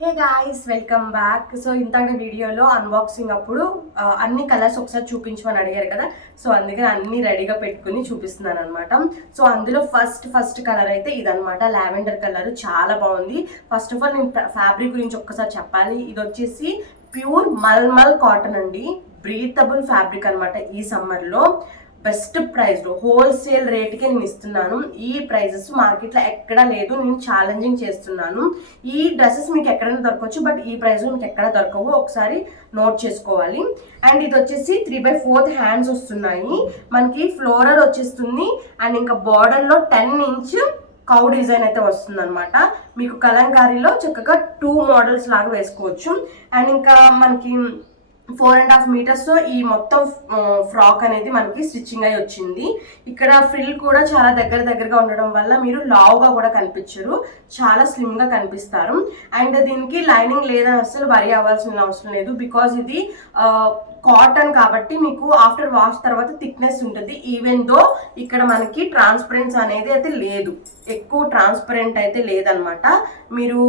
Hey guys, welcome back. So ఇంతటి వీడియోలో unboxing అప్పుడు అన్ని కలర్స్ ఒకసారి చూపించమని అడిగారు కదా. సో అందుకని అన్ని రెడీగా పెట్టుకుని చూపిస్తున్నాను అనమాట. సో అందులో ఫస్ట్ కలర్ అయితే ఇదనమాట, లావెండర్ కలర్. చాలా బాగుంది. ఫస్ట్ ఆఫ్ ఆల్ నేను ఫ్యాబ్రిక్ గురించి ఒక్కసారి చెప్పాలి. ఇది వచ్చేసి ప్యూర్ మల్మల్ కాటన్ అండి, బ్రీతబుల్ ఫ్యాబ్రిక్ అనమాట. ఈ సమ్మర్లో బెస్ట్ ప్రైస్లో హోల్సేల్ రేట్కే నేను ఇస్తున్నాను. ఈ ప్రైజెస్ మార్కెట్లో ఎక్కడా లేదు. నేను ఛాలెంజింగ్ చేస్తున్నాను. ఈ డ్రెస్సెస్ మీకు ఎక్కడైనా దొరకవచ్చు, బట్ ఈ ప్రైస్లో మీకు ఎక్కడ దొరకవు, ఒకసారి నోట్ చేసుకోవాలి. అండ్ ఇది వచ్చేసి 3/4 హ్యాండ్స్ వస్తున్నాయి మనకి. ఫ్లోరల్ వచ్చేస్తుంది. అండ్ ఇంకా బార్డర్లో 10 ఇంచ్ కౌ డిజైన్ అయితే వస్తుంది అనమాట. మీకు కలంకారీలో చక్కగా 2 మోడల్స్ లాగా వేసుకోవచ్చు. అండ్ ఇంకా మనకి 4.5 మీటర్స్ ఈ మొత్తం ఫ్రాక్ అనేది మనకి స్టిచ్చింగ్ అయి వచ్చింది. ఇక్కడ ఫ్రిల్ కూడా చాలా దగ్గరగా ఉండడం వల్ల మీరు లావుగా కూడా కనిపించరు, చాలా స్లిమ్ గా కనిపిస్తారు. అండ్ దీనికి లైనింగ్ లేదని అసలు వరి అవ్వాల్సిన అవసరం లేదు, బికాజ్ ఇది కాటన్ కాబట్టి మీకు ఆఫ్టర్ వాష్ తర్వాత థిక్నెస్ ఉంటుంది. ఈవెన్ దో ఇక్కడ మనకి ట్రాన్స్పరెన్స్ అనేది అయితే లేదు, ఎక్కువ ట్రాన్స్పరెంట్ అయితే లేదనమాట. మీరు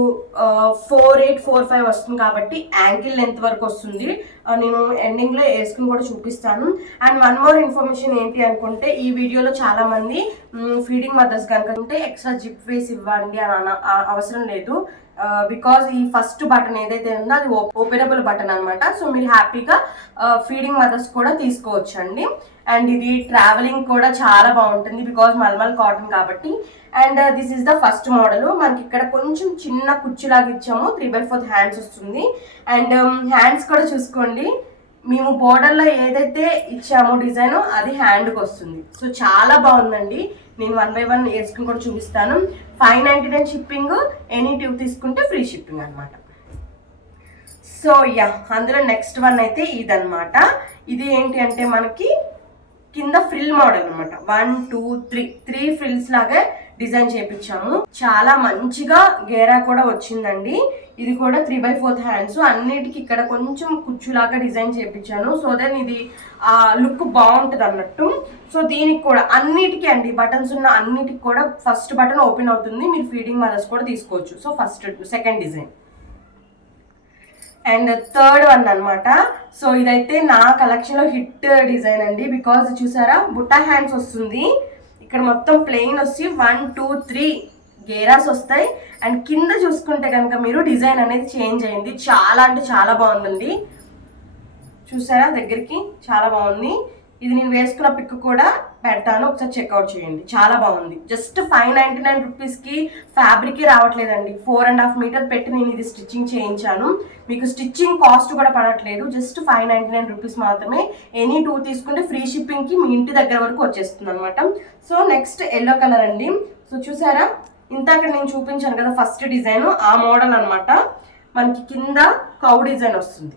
4.8 4.5 వస్తుంది కాబట్టి యాంకిల్ లెంత్ వరకు వస్తుంది. నేను ఎండింగ్లో వేసుకుని కూడా చూపిస్తాను. అండ్ వన్ మోర్ ఇన్ఫర్మేషన్ ఏంటి అనుకుంటే, ఈ వీడియోలో చాలా మంది ఫీడింగ్ మదర్స్ కనుక ఉంటే ఎక్స్ట్రా జిప్ వేసి ఇవ్వండి అని అవసరం లేదు. బికాజ్ ఈ ఫస్ట్ బటన్ ఏదైతే ఉందో అది ఓపెనబుల్ బటన్ అనమాట. సో మీరు హ్యాపీగా ఫీడింగ్ మదర్స్ కూడా తీసుకోవచ్చు అండి. అండ్ ఇది ట్రావెలింగ్ కూడా చాలా బాగుంటుంది, బికాజ్ మల్మల్ కాటన్ కాబట్టి. And this is the first model. మనకి ఇక్కడ కొంచెం చిన్న కుచ్చులాగా ఇచ్చాము, 3/4 హ్యాండ్స్ వస్తుంది. అండ్ హ్యాండ్స్ కూడా చూసుకోండి, మేము బోర్డర్లో ఏదైతే ఇచ్చామో డిజైన్ అది హ్యాండ్కి వస్తుంది. సో చాలా బాగుందండి. నేను 1 by 1 వేసుకుని కూడా చూపిస్తాను. 599 షిప్పింగ్, ఎనీ 2 తీసుకుంటే ఫ్రీ షిప్పింగ్ అనమాట. సో యా, అందులో నెక్స్ట్ వన్ అయితే ఇదనమాట. ఇది ఏంటి అంటే మనకి కింద ఫ్రిల్ మోడల్ అనమాట. 1 2 3 ఫ్రిల్స్ లాగా డిజైన్ చేపించాము. చాలా మంచిగా గేరా కూడా వచ్చిందండి. ఇది కూడా 3/4 హ్యాండ్స్. అన్నిటికీ ఇక్కడ కొంచెం కుచ్చులాగా డిజైన్ చేపించాను, సో దెన్ ఇది లుక్ బాగుంటుంది అన్నట్టు. సో దీనికి కూడా అన్నిటికీ అండి బటన్స్ ఉన్న అన్నిటికి కూడా ఫస్ట్ బటన్ ఓపెన్ అవుతుంది. మీరు ఫీడింగ్ మదర్స్ కూడా తీసుకోవచ్చు. So second design. And third one అనమాట. సో ఇదైతే నా కలెక్షన్లో హిట్ డిజైన్ అండి, బికాజ్ చూసారా బుట్టా హ్యాండ్స్ వస్తుంది. ఇక్కడ మొత్తం ప్లెయిన్ వచ్చి 1 2 3 గేరాస్ వస్తాయి. అండ్ కింద చూసుకుంటే కనుక మీరు డిజైన్ అనేది చేంజ్ అయింది. చాలా అంటే చాలా బాగుందండి. చూసారా దగ్గరికి, చాలా బాగుంది. ఇది నేను వేసుకున్న పిక్ కూడా పెడతాను, ఒకసారి చెక్అవుట్ చేయండి. చాలా బాగుంది. జస్ట్ 599 రూపీస్కి ఫ్యాబ్రిక్ రావట్లేదండి. 4.5 మీటర్ పెట్టి నేను ఇది స్టిచ్చింగ్ చేయించాను. మీకు స్టిచ్చింగ్ కాస్ట్ కూడా పడట్లేదు, జస్ట్ 599 రూపీస్ మాత్రమే. ఎనీ 2 తీసుకుంటే ఫ్రీ షిప్పింగ్కి మీ ఇంటి దగ్గర వరకు వచ్చేస్తుంది అనమాట. సో నెక్స్ట్ ఎల్లో కలర్ అండి. సో చూసారా ఇంతక నేను చూపించాను కదా ఫస్ట్ డిజైన్, ఆ మోడల్ అనమాట. మనకి కింద కౌ డిజైన్ వస్తుంది.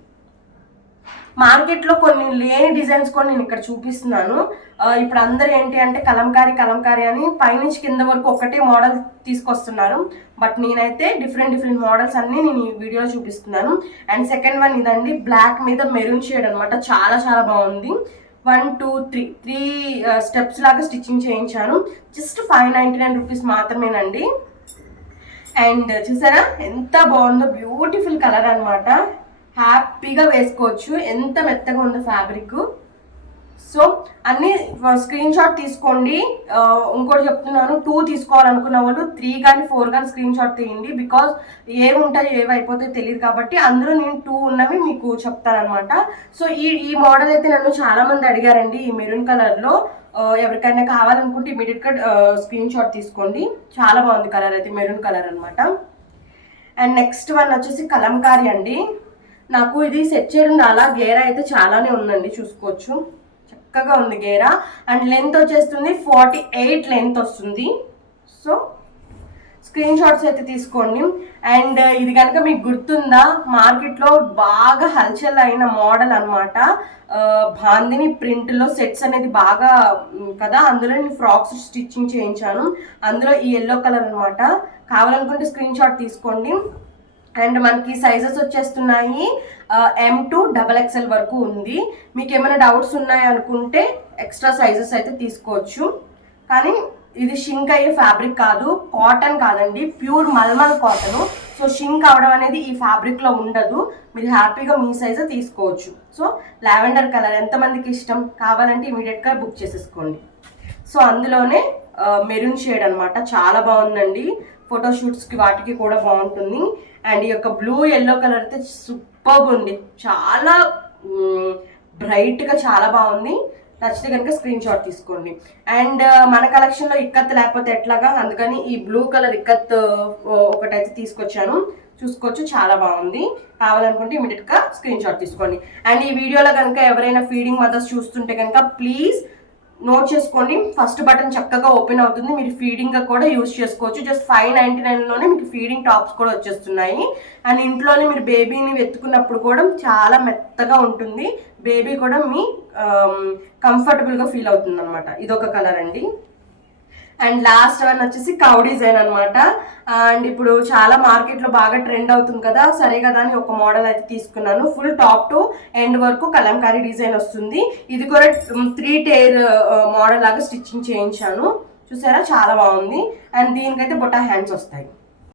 మార్కెట్లో కొన్ని లేని డిజైన్స్ కూడా నేను ఇక్కడ చూపిస్తున్నాను. ఇప్పుడు అందరు ఏంటి అంటే కలంకారీ అని పైనుంచి కింద వరకు ఒకటే మోడల్ తీసుకొస్తున్నారు. బట్ నేనైతే డిఫరెంట్ మోడల్స్ అన్ని నేను ఈ వీడియోలో చూపిస్తున్నాను. అండ్ సెకండ్ వన్ ఇదండి, బ్లాక్ మీద మెరూన్ షేడ్ అనమాట. చాలా చాలా బాగుంది. 1 2 3 స్టెప్స్ లాగా స్టిచ్చింగ్ చేయించాను. జస్ట్ 599 రూపీస్ మాత్రమేనండి. అండ్ చూసారా ఎంత బాగుందో, బ్యూటిఫుల్ కలర్ అనమాట. హ్యాపీగా వేసుకోవచ్చు, ఎంత మెత్తగా ఉందో ఫ్యాబ్రిక్. సో అన్ని స్క్రీన్ షాట్ తీసుకోండి. ఇంకోటి చెప్తున్నాను, 2 తీసుకోవాలనుకున్న వాళ్ళు 3 కానీ 4 కానీ స్క్రీన్ షాట్ తీయండి, బికాజ్ ఏవి ఉంటాయి ఏవి అయిపోతాయో తెలియదు కాబట్టి. అందులో నేను 2 ఉన్నవి మీకు చెప్తానమాట. సో ఈ మోడల్ అయితే నన్ను చాలా మంది అడిగారండి, ఈ మెరూన్ కలర్లో. ఎవరికైనా కావాలనుకుంటే ఇమీడియట్గా స్క్రీన్ షాట్ తీసుకోండి. చాలా బాగుంది కలర్ అయితే, మెరూన్ కలర్ అనమాట. అండ్ నెక్స్ట్ వన్ వచ్చేసి కలంకారీ అండి. నాకు ఇది సెట్ చేయడం అలా గేరా అయితే చాలానే ఉందండి, చూసుకోవచ్చు చక్కగా ఉంది గేరా. అండ్ లెంత్ వచ్చేస్తుంది 48 లెంత్ వస్తుంది. సో స్క్రీన్ షాట్స్ అయితే తీసుకోండి. అండ్ ఇది కనుక మీకు గుర్తుందా, మార్కెట్లో బాగా హల్చల్ అయిన మోడల్ అనమాట. బాందిని ప్రింట్లో సెట్స్ అనేది బాగా కదా, అందులో నేను ఫ్రాక్స్ స్టిచ్చింగ్ చేయించాను. అందులో ఈ ఎల్లో కలర్ అనమాట. కావాలనుకుంటే స్క్రీన్ షాట్ తీసుకోండి. అండ్ మనకి సైజెస్ వచ్చేస్తున్నాయి M to XXL వరకు ఉంది. మీకు ఏమైనా డౌట్స్ ఉన్నాయి అనుకుంటే ఎక్స్ట్రా సైజెస్ అయితే తీసుకోవచ్చు. కానీ ఇది షింక్ అయ్యే ఫ్యాబ్రిక్ కాదు, కాటన్ కాదండి, pure mulmul cotton. So shrink అవడం అనేది ఈ ఫ్యాబ్రిక్లో ఉండదు, మీరు హ్యాపీగా మీ సైజు తీసుకోవచ్చు. సో లావెండర్ కలర్ ఎంతమందికి ఇష్టం కావాలంటే ఇమీడియట్గా బుక్ చేసేసుకోండి. సో అందులోనే మెరూన్ షేడ్ అనమాట, చాలా బాగుందండి, ఫోటోషూట్స్కి వాటికి కూడా బాగుంటుంది. అండ్ ఈ యొక్క బ్లూ ఎల్లో కలర్ అయితే సూపర్బ్ ఉంది, చాలా బ్రైట్గా చాలా బాగుంది. నచ్చితే కనుక స్క్రీన్ షాట్ తీసుకోండి. అండ్ మన కలెక్షన్లో ఇక్కత్ లేకపోతే ఎట్లాగా, అందుకని ఈ బ్లూ కలర్ ఇక్కత్ ఒకటైతే తీసుకొచ్చాను, చూసుకోవచ్చు, చాలా బాగుంది. కావాలనుకుంటే ఇమీడియట్గా స్క్రీన్ షాట్ తీసుకోండి. అండ్ ఈ వీడియోలో కనుక ఎవరైనా ఫీడింగ్ మదర్స్ చూస్తుంటే కనుక ప్లీజ్ నోట్ చేసుకోండి, ఫస్ట్ బటన్ చక్కగా ఓపెన్ అవుతుంది, మీరు ఫీడింగ్గా కూడా యూజ్ చేసుకోవచ్చు. జస్ట్ 599లోనే మీకు ఫీడింగ్ టాప్స్ కూడా వచ్చేస్తున్నాయి. అండ్ ఇంట్లోనే మీరు బేబీని వెతుకున్నప్పుడు కూడా చాలా మెత్తగా ఉంటుంది, బేబీ కూడా మీ కంఫర్టబుల్గా ఫీల్ అవుతుంది అనమాట. ఇదొక కలర్ అండి. అండ్ లాస్ట్ వన్ వచ్చేసి కౌ డిజైన్ అనమాట. అండ్ ఇప్పుడు చాలా మార్కెట్లో బాగా ట్రెండ్ అవుతుంది కదా, సరే కదా అని ఒక మోడల్ అయితే తీసుకున్నాను. ఫుల్ టాప్ టు ఎండ్ వరకు కలంకారీ డిజైన్ వస్తుంది. ఇది కూడా 3 టైర్ మోడల్ లాగా స్టిచ్చింగ్ చేయించాను, చూసారా చాలా బాగుంది. అండ్ దీనికైతే బొటా హ్యాండ్స్ వస్తాయి.